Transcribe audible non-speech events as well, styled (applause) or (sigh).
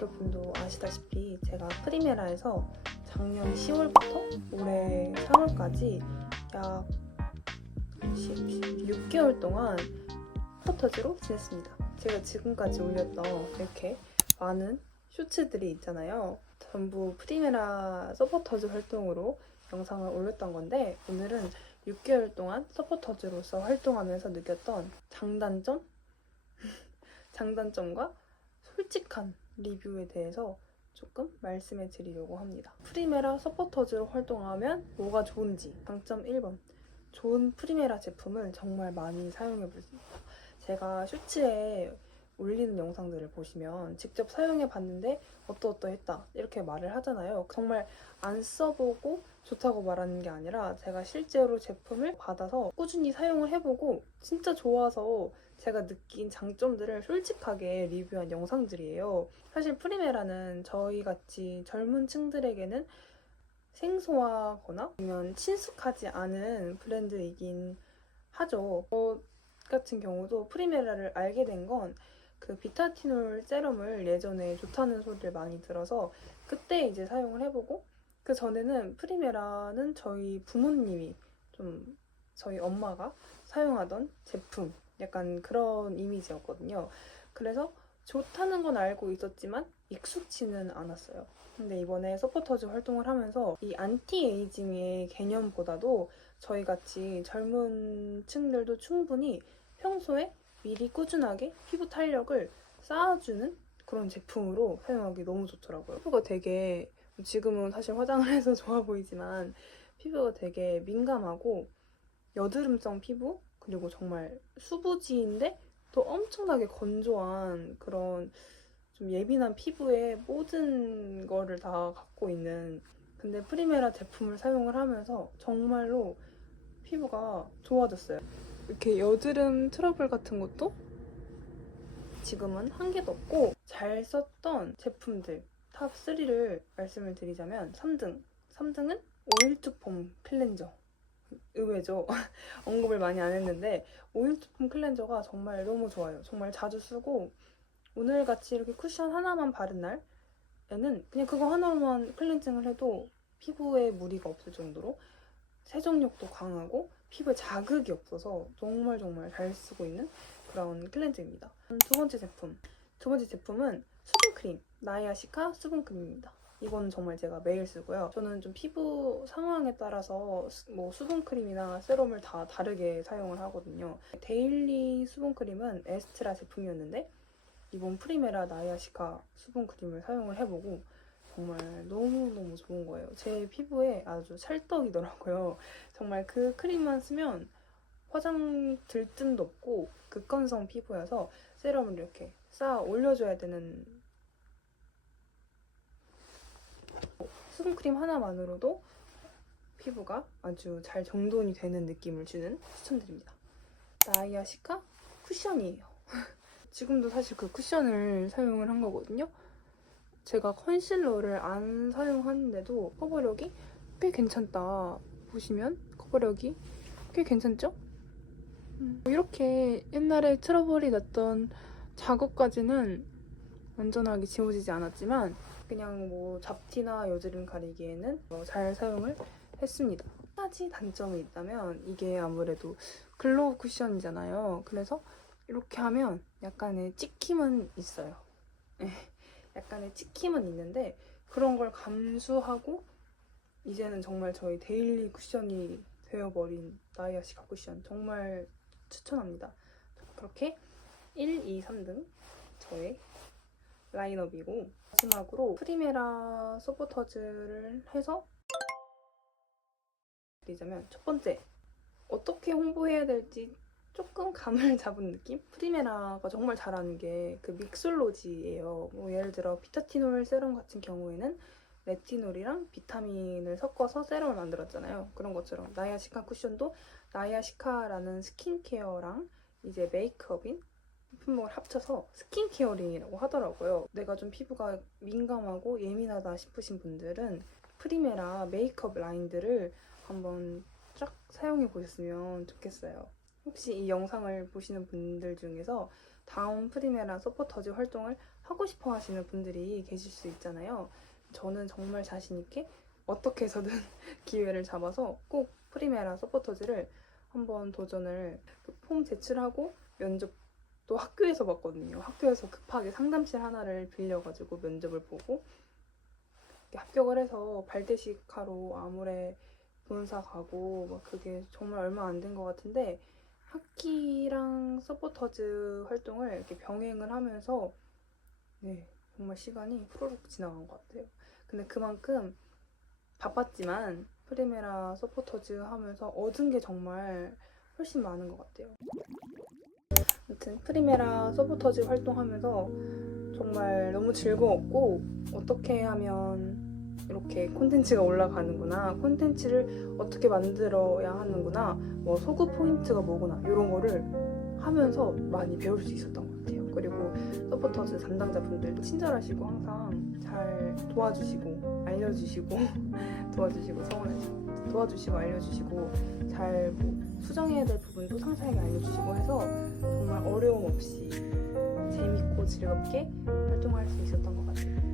여러분도 아시다시피 제가 프리메라에서 작년 10월부터 올해 3월까지 약 6개월 동안 서포터즈로 지냈습니다. 제가 지금까지 올렸던 이렇게 많은 쇼츠들이 있잖아요. 전부 프리메라 서포터즈 활동으로 영상을 올렸던 건데 오늘은 6개월 동안 서포터즈로서 활동하면서 느꼈던 장단점? (laughs) 장단점과 솔직한 리뷰에 대해서 조금 말씀해 드리려고 합니다. 프리메라 서포터즈로 활동하면 뭐가 좋은지 장점 1번 좋은 프리메라 제품을 정말 많이 사용해 보십니다. 제가 쇼츠에 올리는 영상들을 보시면 직접 사용해 봤는데 어떠어떠했다 이렇게 말을 하잖아요. 정말 안 써보고 좋다고 말하는 게 아니라 제가 실제로 제품을 받아서 꾸준히 사용을 해보고 진짜 좋아서 제가 느낀 장점들을 솔직하게 리뷰한 영상들이에요. 사실 프리메라는 저희 같이 젊은 층들에게는 생소하거나 아니면 친숙하지 않은 브랜드이긴 하죠. 저 같은 경우도 프리메라를 알게 된 건 그 비타티놀 세럼을 예전에 좋다는 소리를 많이 들어서 그때 이제 사용을 해보고 그 전에는 프리메라는 저희 부모님이 좀 저희 엄마가 사용하던 제품 약간 그런 이미지였거든요. 그래서 좋다는 건 알고 있었지만 익숙치는 않았어요. 근데 이번에 서포터즈 활동을 하면서 이 안티에이징의 개념보다도 저희 같이 젊은 층들도 충분히 평소에 미리 꾸준하게 피부 탄력을 쌓아주는 그런 제품으로 사용하기 너무 좋더라고요. 피부가 되게 지금은 사실 화장을 해서 (laughs) 좋아 보이지만 피부가 되게 민감하고 여드름성 피부 그리고 정말 수부지인데 또 엄청나게 건조한 그런 좀 예민한 피부에 모든 거를 다 갖고 있는 근데 프리메라 제품을 사용을 하면서 정말로 피부가 좋아졌어요. 이렇게 여드름 트러블 같은 것도 지금은 한 개도 없고 잘 썼던 제품들 탑 3를 말씀을 드리자면 3등 3등은 오일투폼 클렌저 의외죠 (laughs) 언급을 많이 안 했는데 오일투폼 클렌저가 정말 너무 좋아요 정말 자주 쓰고 오늘같이 이렇게 쿠션 하나만 바른 날에는 그냥 그거 하나만 클렌징을 해도 피부에 무리가 없을 정도로 세정력도 강하고 피부에 자극이 없어서 정말 정말 잘 쓰고 있는 그런 클렌징입니다. 두 번째 제품. 두 번째 제품은 수분크림. 나이아시카 수분크림입니다. 이건 정말 제가 매일 쓰고요. 저는 좀 피부 상황에 따라서 수- 뭐 수분크림이나 세럼을 다 다르게 사용을 하거든요. 데일리 수분크림은 에스트라 제품이었는데 이번 프리메라 나이아시카 수분크림을 사용을 해보고 정말 너무너무 좋은 거예요. 제 피부에 아주 찰떡이더라고요. (laughs) 정말 그 크림만 쓰면 화장 들뜸도 없고 극건성 피부여서 세럼을 이렇게 쌓아 올려줘야 되는 수분크림 하나만으로도 피부가 아주 잘 정돈이 되는 느낌을 주는 추천드립니다. 나이아 시카 쿠션이에요. (laughs) 지금도 사실 그 쿠션을 사용을 한 거거든요. 제가 컨실러를 안 사용하는데도 커버력이 꽤 괜찮다. 보시면 커버력이 꽤 괜찮죠? 음, 이렇게 옛날에 트러블이 났던 자국까지는 완전하게 지워지지 않았지만 그냥 뭐 잡티나 여드름 가리기에는 어, 잘 사용을 했습니다. 한 가지 단점이 있다면 이게 아무래도 글로우 쿠션이잖아요. 그래서 이렇게 하면 약간의 찍힘은 있어요. 예, 약간의 찍힘은 있는데 그런 걸 감수하고 이제는 정말 저희 데일리 쿠션이 되어버린 나이아 시카 쿠션 정말 추천합니다. 그렇게 1, 2, 3등 저의 라인업이고 마지막으로 프리메라 서포터즈를 해서 드리자면 첫 번째 어떻게 홍보해야 될지 조금 감을 (laughs) 잡은 느낌? 프리메라가 정말 잘하는 게 그 믹솔로지예요. 뭐 예를 들어 비타티놀 세럼 같은 경우에는 레티놀이랑 비타민을 섞어서 세럼을 만들었잖아요. 그런 것처럼 나이아시카 쿠션도 나이아시카라는 스킨케어랑 이제 메이크업인 품목을 합쳐서 스킨케어링이라고 하더라고요. 내가 좀 피부가 민감하고 예민하다 싶으신 분들은 프리메라 메이크업 라인들을 한번 쫙 사용해 보셨으면 좋겠어요. 혹시 이 영상을 보시는 분들 중에서 다음 프리메라 서포터즈 활동을 하고 싶어 하시는 분들이 계실 수 있잖아요. 저는 정말 자신있게 어떻게 해서든 (laughs) 기회를 잡아서 꼭 프리메라 서포터즈를 한번 도전을 그폼 제출하고 면접 도 학교에서 봤거든요. 학교에서 급하게 상담실 하나를 빌려가지고 면접을 보고 합격을 해서 발대식하러 아무래 본사 가고 막 그게 정말 얼마 안 된 것 같은데 학기랑 서포터즈 활동을 이렇게 병행을 하면서 네 정말 시간이 후루룩 지나간 것 같아요. 근데 그만큼 바빴지만 프리메라 서포터즈 하면서 얻은 게 정말 훨씬 많은 것 같아요. 아무튼 프리메라 서포터즈 활동하면서 정말 너무 즐거웠고 어떻게 하면 이렇게 콘텐츠가 올라가는구나 콘텐츠를 어떻게 만들어야 하는구나 뭐 소구 포인트가 뭐구나 이런 거를 하면서 많이 배울 수 있었던 것 같아요. 그리고 서포터즈 담당자분들도 친절하시고 항상 잘 도와주시고 알려주시고 (laughs) 도와주시고 성원해주시고 도와주시고 알려주시고 잘 뭐 수정해야 될 부분도 상세하게 알려주시고 해서 정말 어려움 없이 재밌고 즐겁게 활동할 수 있었던 것 같아요.